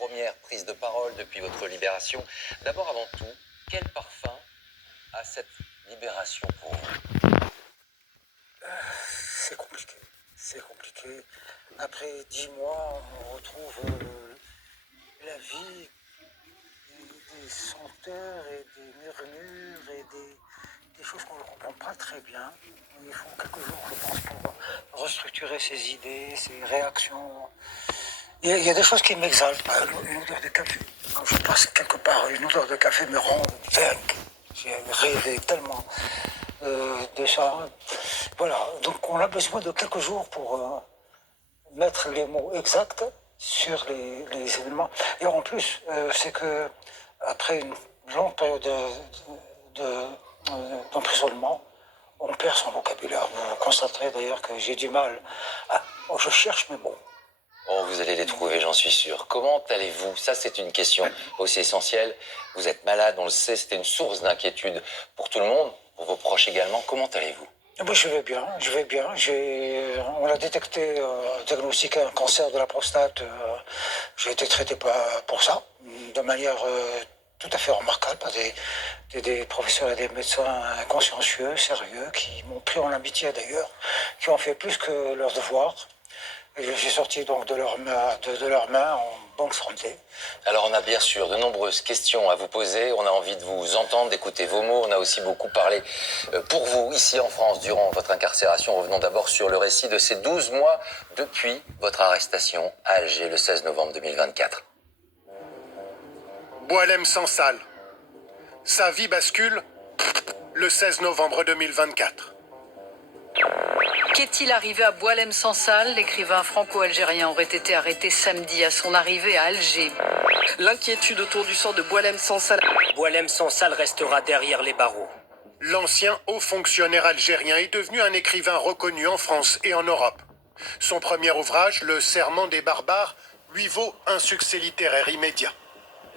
première prise de parole depuis votre libération. D'abord, avant tout, quel parfum a cette libération pour vous? C'est compliqué. C'est compliqué. Après 10 mois, on retrouve la vie, des senteurs et des murmures et des choses qu'on ne comprend pas très bien. Il faut quelques jours, je pense, pour restructurer ses idées, ses réactions. Il y a des choses qui m'exaltent. Une odeur de café. Quand je passe quelque part, une odeur de café me rend dingue. J'ai rêvé tellement de ça. Voilà, donc on a besoin de quelques jours pour mettre les mots exacts sur les événements. Et en plus, c'est que après une longue période d'emprisonnement, on perd son vocabulaire. Vous constaterez d'ailleurs que j'ai du mal je cherche mes mots. Oh, vous allez les trouver, j'en suis sûr. Comment allez-vous? Ça, c'est une question aussi essentielle. Vous êtes malade, on le sait, c'était une source d'inquiétude pour tout le monde, pour vos proches également. Comment allez-vous? Je vais bien, je vais bien. On a détecté, diagnostiqué un cancer de la prostate. J'ai été traité pour ça, de manière tout à fait remarquable par des professionnels et des médecins consciencieux, sérieux, qui m'ont pris en amitié d'ailleurs, qui ont fait plus que leur devoir. Et je suis sorti donc de leurs mains en bonne santé. Alors on a bien sûr de nombreuses questions à vous poser, on a envie de vous entendre, d'écouter vos mots, on a aussi beaucoup parlé pour vous ici en France durant votre incarcération. Revenons d'abord sur le récit de ces 12 mois depuis votre arrestation à Alger le 16 novembre 2024. Boualem Sansal. Sa vie bascule le 16 novembre 2024. Qu'est-il arrivé à Boualem Sansal? L'écrivain franco-algérien aurait été arrêté samedi à son arrivée à Alger. L'inquiétude autour du sort de Boualem Sansal. Boualem Sansal restera derrière les barreaux. L'ancien haut fonctionnaire algérien est devenu un écrivain reconnu en France et en Europe. Son premier ouvrage, Le Serment des barbares, lui vaut un succès littéraire immédiat.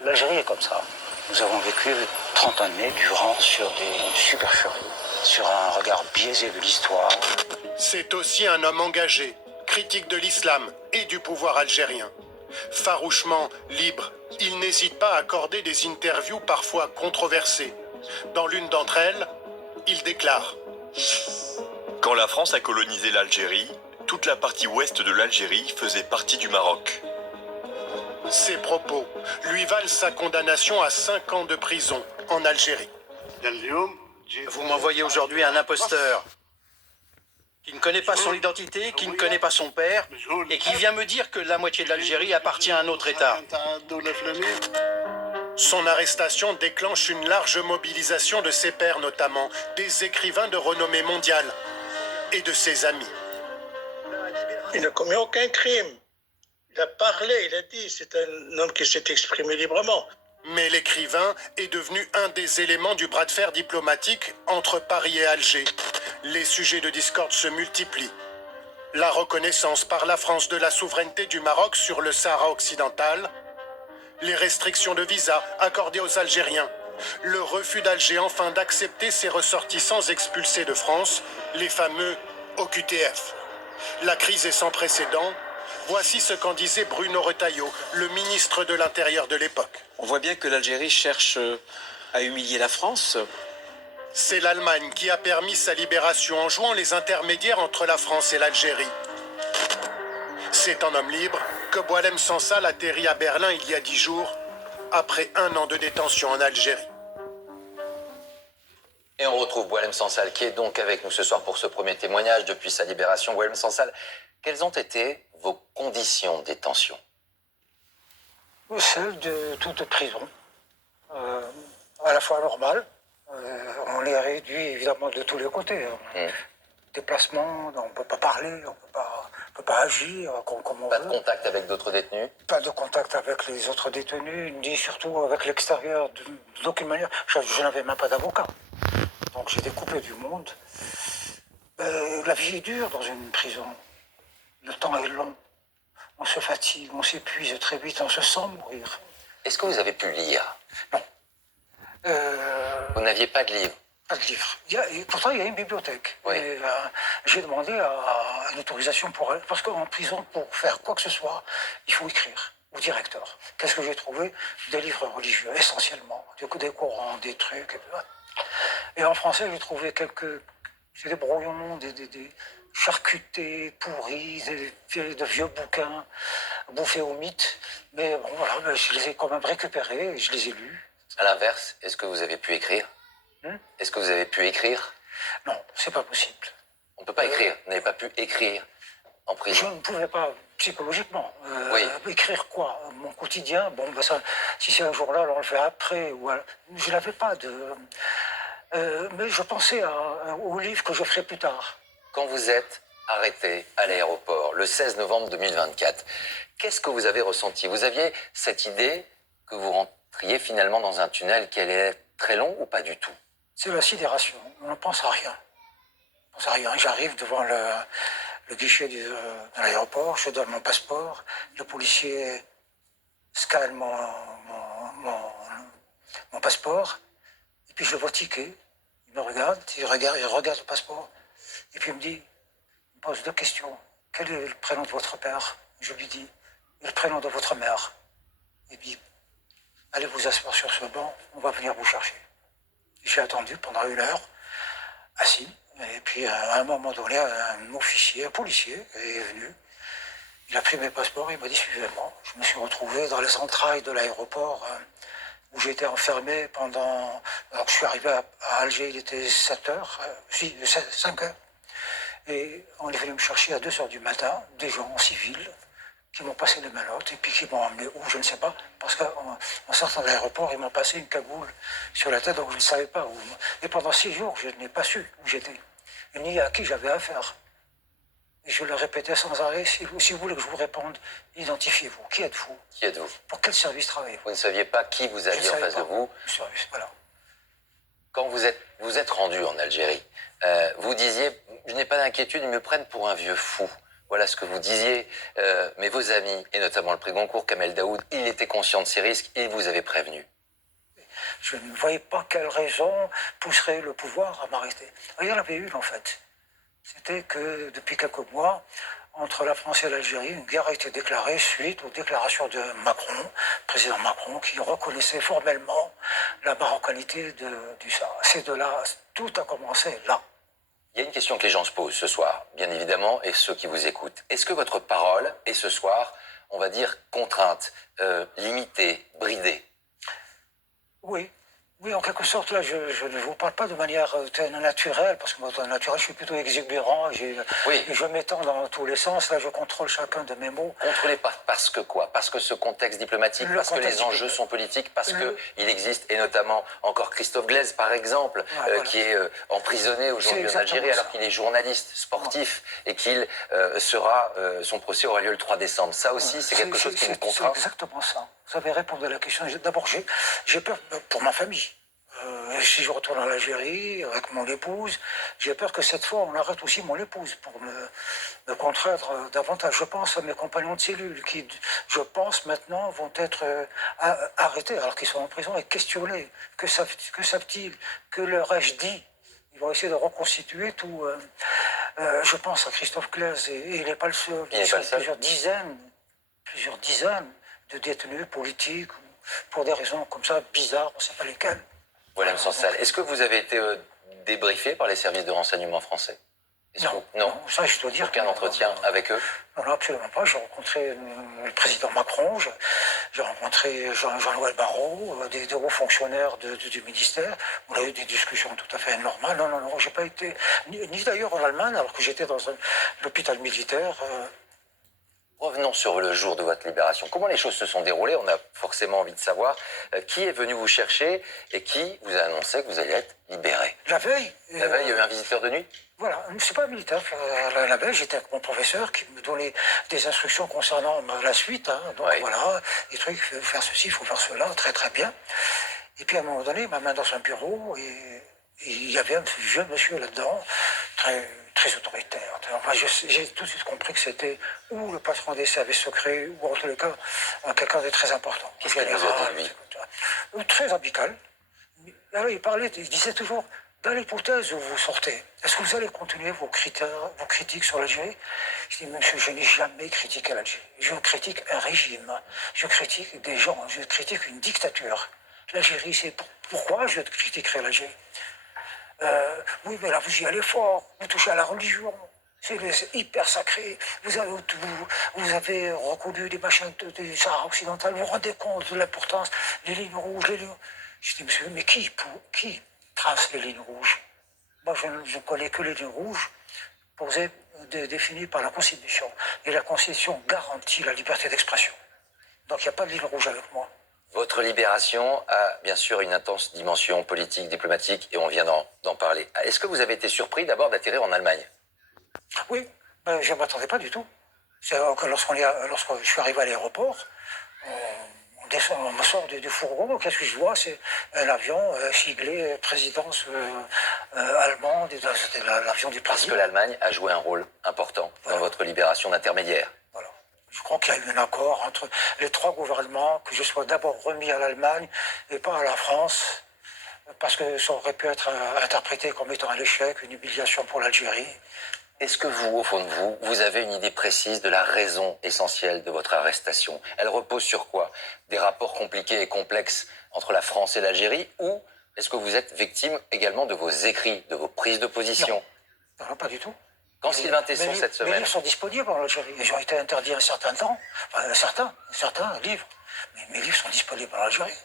L'Algérie est comme ça. Nous avons vécu 30 années durant sur des supercheries, sur un regard biaisé de l'histoire. C'est aussi un homme engagé, critique de l'islam et du pouvoir algérien. Farouchement libre, il n'hésite pas à accorder des interviews parfois controversées. Dans l'une d'entre elles, il déclare: Quand la France a colonisé l'Algérie, toute la partie ouest de l'Algérie faisait partie du Maroc. Ces propos lui valent sa condamnation à 5 ans de prison en Algérie. Vous m'envoyez aujourd'hui un imposteur qui ne connaît pas son identité, qui ne connaît pas son père, et qui vient me dire que la moitié de l'Algérie appartient à un autre État. Son arrestation déclenche une large mobilisation de ses pairs notamment, des écrivains de renommée mondiale et de ses amis. Il n'a commis aucun crime. Il a parlé, il a dit, c'est un homme qui s'est exprimé librement. Mais l'écrivain est devenu un des éléments du bras de fer diplomatique entre Paris et Alger. Les sujets de discorde se multiplient. La reconnaissance par la France de la souveraineté du Maroc sur le Sahara occidental, les restrictions de visa accordées aux Algériens, le refus d'Alger enfin d'accepter ses ressortissants expulsés de France, les fameux OQTF. La crise est sans précédent. Voici ce qu'en disait Bruno Retailleau, le ministre de l'Intérieur de l'époque. On voit bien que l'Algérie cherche à humilier la France. C'est l'Allemagne qui a permis sa libération en jouant les intermédiaires entre la France et l'Algérie. C'est en homme libre que Boualem Sansal atterrit à Berlin il y a 10 jours, après 1 an de détention en Algérie. Et on retrouve Boualem Sansal qui est donc avec nous ce soir pour ce premier témoignage depuis sa libération. Boualem Sansal, quelles ont été vos conditions de détention? Celles de toute prison, à la fois normale. On est réduit évidemment de tous les côtés. Déplacement, on ne peut pas parler, on peut pas agir comme on Pas veut. de contact avec d'autres détenus? Pas de contact avec les autres détenus, ni surtout avec l'extérieur, d'aucune manière. Je n'avais même pas d'avocat. Donc j'étais coupé du monde. La vie est dure dans une prison. Le temps est long. On se fatigue, on s'épuise très vite, on se sent mourir. Est-ce que vous avez pu lire? Non. Vous n'aviez pas de livre? Pas de livre. Pourtant, il y a une bibliothèque. Oui. J'ai demandé une autorisation parce qu'en prison, pour faire quoi que ce soit, il faut écrire. au directeur. Qu'est-ce que j'ai trouvé? Des livres religieux, essentiellement. Des Corans, des trucs. Et en français, j'ai trouvé des brouillons, des charcutés pourris, de vieux bouquins bouffés au mythe. Mais bon, voilà, ben, je les ai quand même récupérés et je les ai lus. À l'inverse, est-ce que vous avez pu écrire? Est-ce que vous avez pu écrire? Non, c'est pas possible. On ne peut pas écrire. Vous n'avez pas pu écrire en Je prison. ne pouvais pas, psychologiquement, Oui. écrire quoi? Mon quotidien, bon, ben ça, si c'est un jour-là, alors on le fait après. Je n'avais pas de... mais je pensais au livre que je ferai plus tard. Quand vous êtes arrêté à l'aéroport le 16 novembre 2024, qu'est-ce que vous avez ressenti? Vous aviez cette idée que vous rentriez finalement dans un tunnel qui allait être très long ou pas du tout? C'est la sidération. On ne pense à rien. On pense à rien. J'arrive devant le guichet de l'aéroport, je donne mon passeport, le policier scanne mon passeport, et puis je le vois tiquer. Il me regarde, il regarde le passeport, et puis il me pose 2 questions. Quel est le prénom de votre père? Je lui dis, et le prénom de votre mère? Il me dit, allez vous asseoir sur ce banc, on va venir vous chercher. J'ai attendu pendant 1 heure, assis, et puis à un moment donné, un policier est venu. Il a pris mes passeports, il m'a dit suivez-moi. Je me suis retrouvé dans les entrailles de l'aéroport où j'étais enfermé pendant... Alors que je suis arrivé à Alger, il était 7 heures, 5 heures. Et on est venu me chercher à 2 heures du matin, des gens en civil qui m'ont passé les menottes et puis qui m'ont emmené où, je ne sais pas, parce qu'en sortant de l'aéroport, ils m'ont passé une cagoule sur la tête, donc je ne savais pas où. Et pendant 6 jours, je n'ai pas su où j'étais, ni à qui j'avais affaire. Et je le répétais sans arrêt, si vous voulez que je vous réponde, identifiez-vous. Qui êtes-vous? Qui êtes-vous? Pour quel service travaillez-vous? Vous ne saviez pas qui vous aviez en face de vous? Service, voilà. Quand vous êtes rendu en Algérie, vous disiez, je n'ai pas d'inquiétude, ils me prennent pour un vieux fou. Voilà ce que vous disiez. Mais vos amis, et notamment le prix Goncourt, Kamel Daoud, il était conscient de ces risques et il vous avait prévenu. Je ne voyais pas quelle raison pousserait le pouvoir à m'arrêter. Il y en avait une en fait. C'était que depuis quelques mois, entre la France et l'Algérie, une guerre a été déclarée suite aux déclarations de Macron, président Macron, qui reconnaissait formellement la marocanité du Sahara. C'est de là, tout a commencé là. Il y a une question que les gens se posent ce soir, bien évidemment, et ceux qui vous écoutent. Est-ce que votre parole est ce soir, on va dire, contrainte, limitée, bridée? Oui. Oui, en quelque sorte, là, je ne vous parle pas de manière naturelle, parce que moi, naturel, je suis plutôt exubérant, et je m'étends dans tous les sens, là, je contrôle chacun de mes mots. Contrôlez parce que quoi? Parce que ce contexte diplomatique, parce que les enjeux sont politiques, parce qu'il existe, et notamment encore Christophe Glaise, par exemple, qui est emprisonné aujourd'hui en Algérie, alors qu'il est journaliste sportif, et qu'il son procès aura lieu le 3 décembre. Ça aussi, c'est quelque chose qui vous contraint? C'est exactement ça. Vous avez répondu à la question. D'abord, j'ai peur pour ma famille. Si je retourne en Algérie avec mon épouse, j'ai peur que cette fois on arrête aussi mon épouse pour me contraindre davantage. Je pense à mes compagnons de cellule qui, je pense maintenant, vont être arrêtés alors qu'ils sont en prison et questionnés. Que savent-ils? Que leur ai-je dit? Ils vont essayer de reconstituer tout. Je pense à Christophe Glaise et il n'est pas le seul. Il y a plusieurs dizaines de détenus politiques pour des raisons comme ça bizarres, on ne sait pas lesquelles. Boualem Sansal, est-ce que vous avez été débriefé par les services de renseignement français? Non, ça je dois dire. Aucun entretien avec eux? Non, absolument pas. J'ai rencontré le président Macron, j'ai rencontré Jean-Noël Barrot, des hauts fonctionnaires du ministère. On a eu des discussions tout à fait normales. Non, j'ai pas été, ni d'ailleurs en Allemagne, alors que j'étais dans l'hôpital militaire. Revenons sur le jour de votre libération. Comment les choses se sont déroulées? On a forcément envie de savoir qui est venu vous chercher et qui vous a annoncé que vous alliez être libéré. La veille. La veille, il y a eu un visiteur de nuit? Voilà, c'est pas un militaire. La veille, j'étais avec mon professeur qui me donnait des instructions concernant la suite. Donc voilà, des trucs, il faut faire ceci, il faut faire cela, très très bien. Et puis à un moment donné, il m'a mis dans un bureau et il y avait un jeune monsieur là-dedans, très autoritaire. Enfin, j'ai tout de suite compris que c'était ou le patron des services secrets, ou en tous les cas, quelqu'un de très important. Qu'est-ce qu'il vous a dit, lui? Très amical. Alors, il disait toujours, dans l'hypothèse où vous sortez, est-ce que vous allez continuer vos critiques sur l'Algérie? Je dis, monsieur, je n'ai jamais critiqué l'Algérie. Je critique un régime, je critique des gens, je critique une dictature. L'Algérie, c'est pourquoi je critiquerai l'Algérie? Oui, mais là, vous y allez fort, vous touchez à la religion. C'est hyper sacré. Vous avez reconnu des machins du Sahara occidental. Vous vous rendez compte de l'importance des lignes rouges, les lignes... Je dis, monsieur, mais qui trace les lignes rouges? Moi, je ne connais que les lignes rouges définies par la Constitution. Et la Constitution garantit la liberté d'expression. Donc, il n'y a pas de ligne rouge avec moi. Votre libération a bien sûr une intense dimension politique, diplomatique, et on vient d'en parler. Est-ce que vous avez été surpris d'abord d'atterrir en Allemagne? Oui, ben, je ne m'attendais pas du tout. Lorsque je suis arrivé à l'aéroport, on me sort du fourgon, qu'est-ce que je vois? C'est un avion siglé présidence allemande, l'avion du président. Parce que l'Allemagne a joué un rôle important dans votre libération d'intermédiaire. Voilà. Je crois qu'il y a eu un accord entre les trois gouvernements, que je sois d'abord remis à l'Allemagne et pas à la France, parce que ça aurait pu être interprété comme étant un échec, une humiliation pour l'Algérie. Est-ce que vous, au fond de vous, vous avez une idée précise de la raison essentielle de votre arrestation? Elle repose sur quoi? Des rapports compliqués et complexes entre la France et l'Algérie? Ou est-ce que vous êtes victime également de vos écrits, de vos prises de position? Non, pas du tout. Quand Sylvain Tesson, cette semaine... Mes livres sont disponibles en Algérie. Ils ont été interdits un certain temps. Enfin, certains livres. Mais mes livres sont disponibles en Algérie.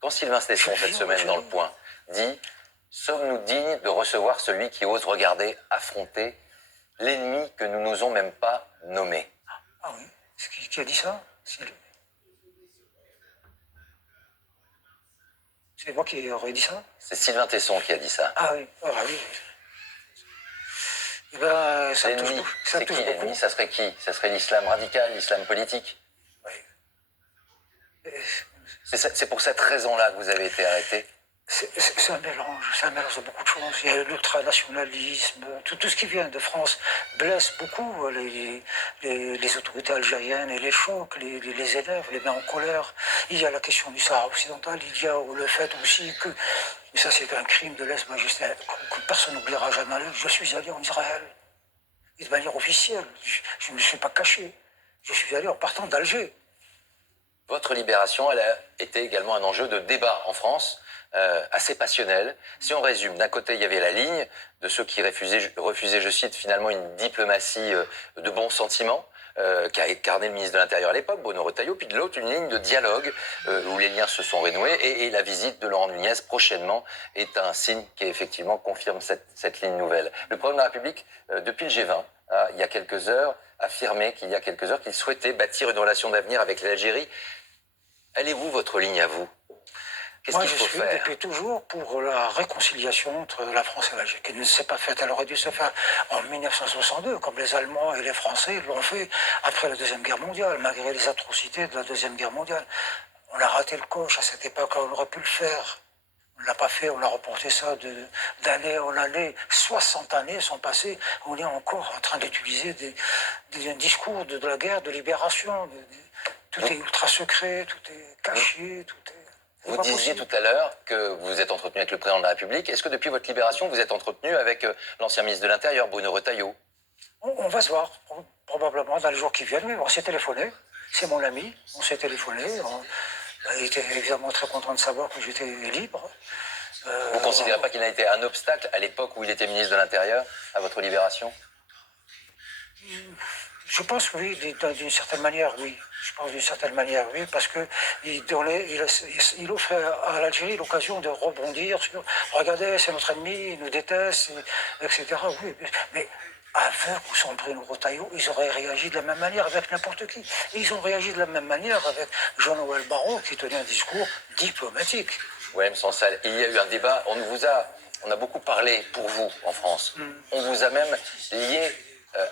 Quand Sylvain Tesson, cette semaine, dans Le Point, dit « Sommes-nous dignes de recevoir celui qui ose regarder, affronter l'ennemi que nous n'osons même pas nommer ?» Ah oui, qui a dit ça? C'est moi qui aurais dit ça? C'est Sylvain Tesson qui a dit ça. Ah oui, oui. Eh ben, ça touche L'ennemi, c'est qui l'ennemi? beaucoup. Ça serait qui? Ça serait l'islam radical, l'islam politique? Oui. C'est pour cette raison-là que vous avez été arrêté? C'est un mélange de beaucoup de choses. Il y a l'ultranationalisme, tout ce qui vient de France blesse beaucoup les autorités algériennes et les chocs, les énerve, les met en colère. Il y a la question du Sahara occidental, il y a le fait aussi que, et ça c'est un crime de lèse-majesté que personne n'oubliera jamais, je suis allé en Israël, et de manière officielle, je ne me suis pas caché, je suis allé en partant d'Alger. Votre libération, elle a été également un enjeu de débat en France, assez passionnel. Si on résume, d'un côté, il y avait la ligne de ceux qui refusaient, je cite, finalement une diplomatie de bons sentiments, qui a incarné le ministre de l'Intérieur à l'époque, Bruno Retailleau, puis de l'autre, une ligne de dialogue où les liens se sont renoués, et la visite de Laurent Nunez prochainement est un signe qui effectivement confirme cette ligne nouvelle. Le président de la République, depuis le G20, il y a quelques heures, affirmait qu'il souhaitait bâtir une relation d'avenir avec l'Algérie. Elle est où votre ligne à vous? Qu'est-ce qu'il faut faire? Moi, je suis depuis toujours pour la réconciliation entre la France et l'Algérie, qui ne s'est pas faite. Elle aurait dû se faire en 1962, comme les Allemands et les Français l'ont fait après la Deuxième Guerre mondiale, malgré les atrocités de la Deuxième Guerre mondiale. On a raté le coche à cette époque-là, on aurait pu le faire. On ne l'a pas fait, on a reporté ça d'année en année. 60 années sont passées, on est encore en train d'utiliser des discours de la guerre, de libération. Tout est ultra secret, tout est caché, tout est... Vous disiez tout à l'heure que vous êtes entretenu avec le président de la République. Est-ce que depuis votre libération, vous êtes entretenu avec l'ancien ministre de l'Intérieur, Bruno Retailleau? On va se voir, probablement dans les jours qui viennent. Mais on s'est téléphoné, c'est mon ami, on s'est téléphoné. Il était évidemment très content de savoir que j'étais libre. Vous ne considérez pas qu'il a été un obstacle à l'époque où il était ministre de l'Intérieur à votre libération? Je pense oui, d'une certaine manière, oui. Je pense d'une certaine manière, oui, parce qu'il offrait à l'Algérie l'occasion de rebondir sur « Regardez, c'est notre ennemi, il nous déteste, etc. » Oui, mais avec ou sans Bruno Retailleau, ils auraient réagi de la même manière avec n'importe qui. Et ils ont réagi de la même manière avec Jean-Noël Barrot, qui tenait un discours diplomatique. William Sansal, il y a eu un débat, on a beaucoup parlé pour vous en France. On vous a même lié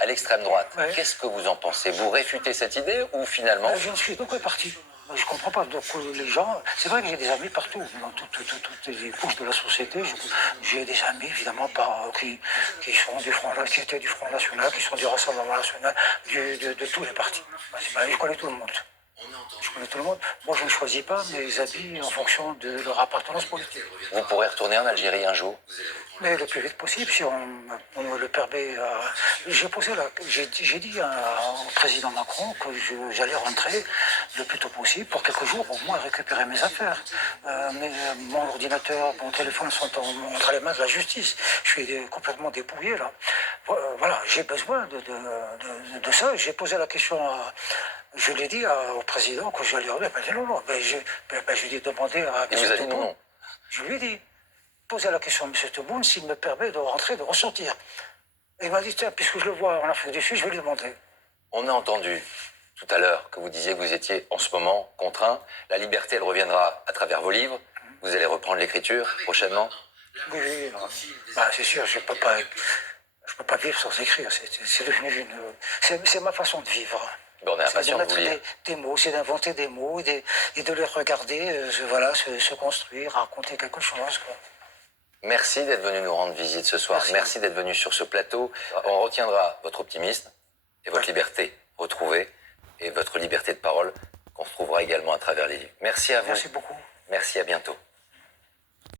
à l'extrême droite. Ouais. Qu'est-ce que vous en pensez? Vous réfutez cette idée ou finalement... Je ne suis donc parti. Je ne comprends pas. Donc les gens... C'est vrai que j'ai des amis partout, dans toutes les couches de la société. J'ai des amis, évidemment, qui sont du Front, qui étaient du Front National, qui sont du Rassemblement National, de tous les partis. Je connais tout le monde. Je connais tout le monde. Moi, je ne choisis pas mes habits en fonction de leur appartenance politique. Vous pourrez retourner en Algérie un jour. Mais le plus vite possible, si on me le permet. J'ai dit au président Macron que j'allais rentrer le plus tôt possible pour quelques jours, au moins récupérer mes affaires. Mon ordinateur, mon téléphone sont entre les mains de la justice. Je suis complètement dépouillé là. Voilà, j'ai besoin de ça. J'ai posé la question je l'ai dit au président que j'allais revenir. Il m'a dit non. Je lui ai demandé à Il vous a dit non. Je lui ai dit, posez la question à M. Tebboune s'il me permet de rentrer, de ressortir. Et il m'a dit, tiens, puisque je le vois en Afrique du Sud, je vais lui demander. On a entendu tout à l'heure que vous disiez que vous étiez en ce moment contraint. La liberté, elle reviendra à travers vos livres. Vous allez reprendre l'écriture prochainement. Oui. C'est sûr, je peux pas vivre sans écrire. C'est devenu c'est ma façon de vivre. On est impatient de vous lire. Des mots, c'est d'inventer des mots et de les regarder, se construire, raconter quelque chose. Quoi. Merci d'être venu nous rendre visite ce soir. Merci d'être venu sur ce plateau. On retiendra votre optimisme et votre liberté retrouvée et votre liberté de parole qu'on retrouvera également à travers les livres. Merci à vous. Merci beaucoup. Merci, à bientôt.